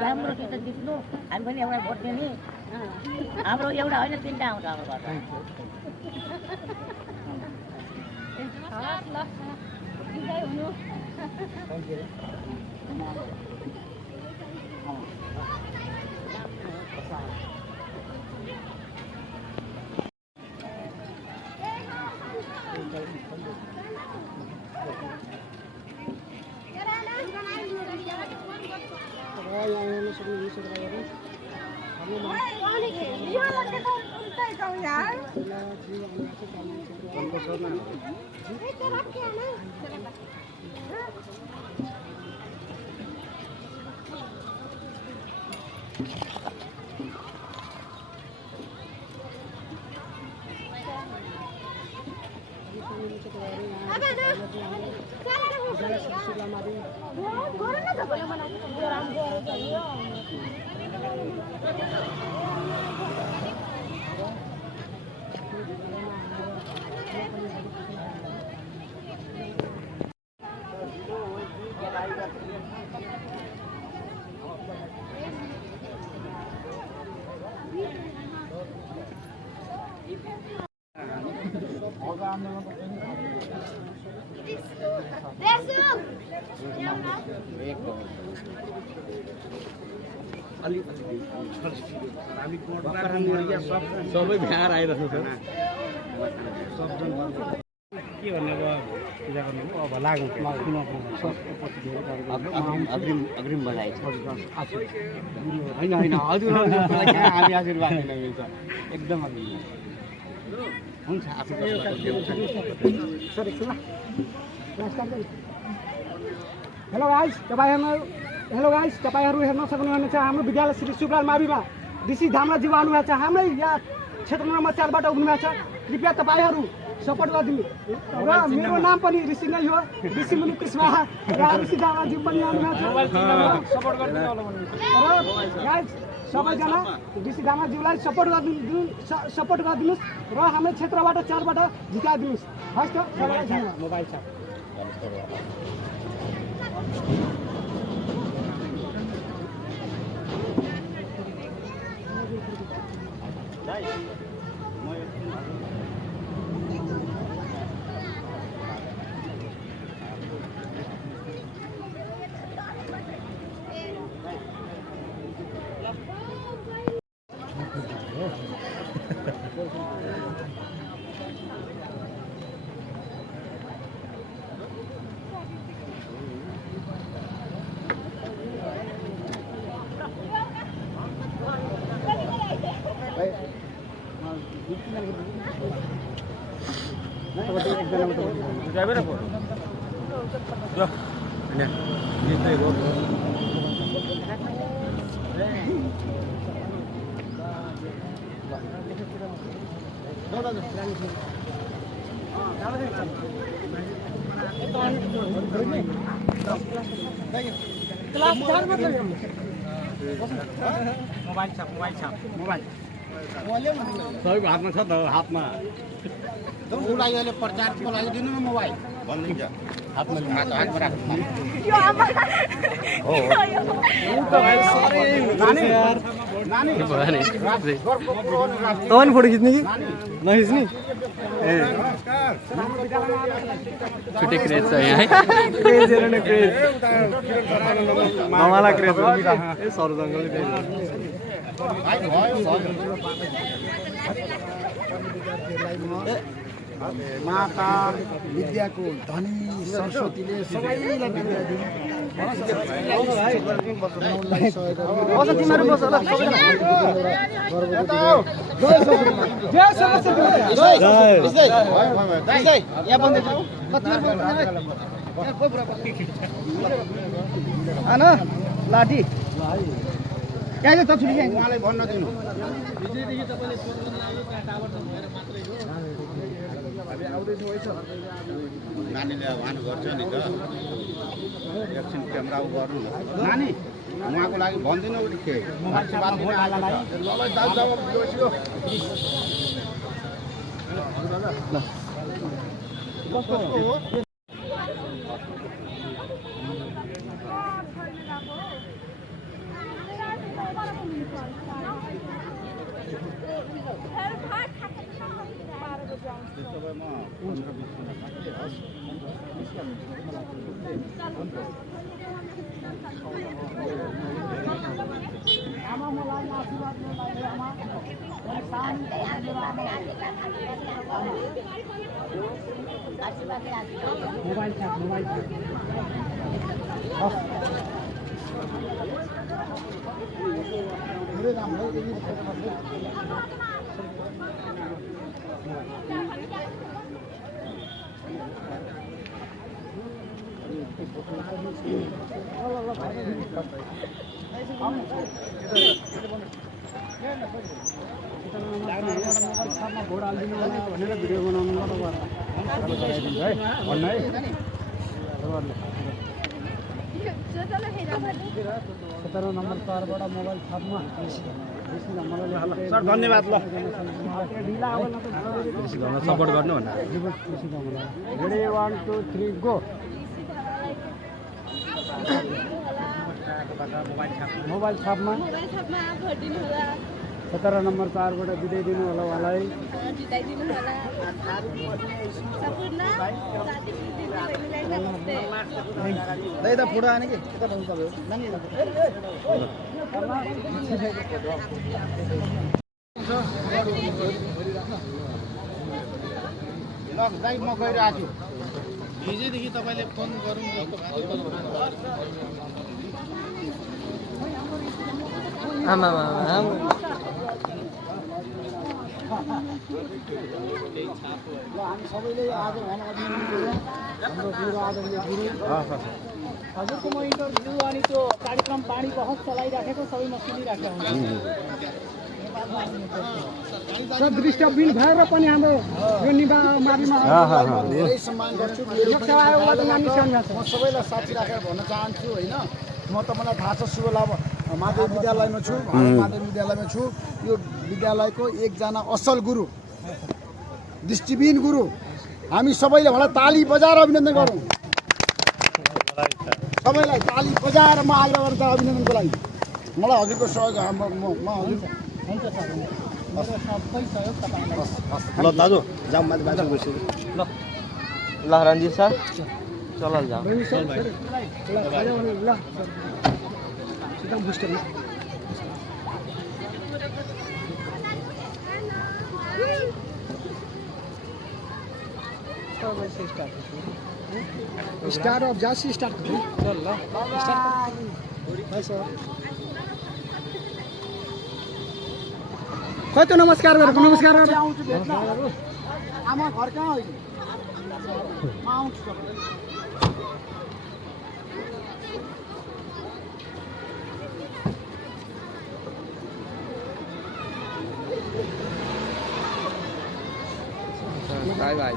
राम्रो चिज जित्नु हामी पनि एउटा भोट दिने हाम्रो एउटा होइन तीनटा आउँछ हाम्रो घरमा सबै भ्याएर आइरहेको छ के भन्ने अब पूजा गर्नु अब लाग्नु अग्रिम बनाइ होइन होइन हजुरहरूलाई कहाँ हामी आशीर्वाद दिन मिल्छ एकदम हुन्छ हेलो गाइस तपाईहरु हेर्न सक्नुहुनेछ हाम्रो विद्यालय श्री सुब्राल माविमा ऋषि धामराज्यू आउनुभएको छ हाम्रै यहाँ क्षेत्र नम्बर 4 बाट हुनुभएको छ कृपया तपाईहरु सपोर्ट गरिदिनु र मेरो नाम पनि ऋषि नै हो ऋषि मुनि कुशवाहा र ऋषि धामराज्यू पनि आउनुभएको छ सपोर्ट गरिदिनु होला र गाइस सबैजना ऋषि धामराज्यूलाई सपोर्ट गरिदिनुस् र हाम्रो क्षेत्रबाट 4 बाट जिताइदिनुस् हस् त सबैलाई मोबाइल छ ड्राइभर को जो ने ये वो मोबाइल छाप मोबाइल सबैको हातमा छ त हातमा उसलाई अहिले प्रचारको लागि दिनु न मोबाइल भनिदिन्छ हातमा राख्नु फोटो खिच्ने कि नखिच्ने ए छुट्टै क्रेज छ यहाँ क्रेज हेर न क्रेज मामाला क्रेज ए सर जङ्गलले माता विद्याको धनी सरस्वतीले सबैलाई विद्या दिनु लाठी यहाँ त छुट्टी उहाँलाई भन्न दिनु नानीले भान गर्छ नि त एकछिन क्यामेरा गर्नु नानी उहाँको लागि भन्दिनँ के त्यसो भए म 15-20 मिनट मात्रै हस् आमा मलाई आशीर्वाद दिनु आमा मोबाइल छ धेरै राम्रो भोट हालिदिनु भनेर भिडियो बनाउनु है भन्नु है 17 नम्बर तारबाट मोबाइल छापमा सर धन्यवाद ल सपोर्ट गर्नु भनेर रेडी 1 2 3 गो मोबाइल छापमा 17 नम्बर तारबाट बिताइदिनु होला उहाँलाई दाइ फोटो आने कि यता भन्नु तपाईँ नानी ल दाइ म गइरहेको छु हिजोदेखि तपाईँले फोन गरौँ आमा हामी सबैले आज हाम्रो गुरु आदरणीय गुरु हजुरको म इन्टरभ्यू अनि त्यो कार्यक्रम पानी बहस चलाइराखेको सबैमा सुनिराखेको सब दृष्टिबिन भएर पनि हाम्रो यो माविमा धेरै सम्मान गर्छु म सबैलाई साथी राखेर भन्न चाहन्छु होइन म तपाईँलाई थाहा छ शुभ लाभ माध्यमिक विद्यालयमा छु माध्यमिक विद्यालयमा छु यो विद्यालयको एकजना असल गुरु दृष्टिबिन गुरु हामी सबैले मलाई ताली बजाएर अभिनन्दन गरौँ सबैलाई ताली बजाएर म आग्रह गर्छु अभिनन्दनको लागि मलाई हजुरको सहयोग म हजुर हुन्छ सर सबै सहयोग तपाईँलाई ल दाजु जाम माथि बाजा बस्यो ल रञ्जित सर चल जाऊ ल एकदम बुस्टर स्टार अफ जासी स्टार्ट चल ल खै त नमस्कार गरेको नमस्कार आउँछु भेट्न आमा घर कहाँ हो म आउँछु बाई बाई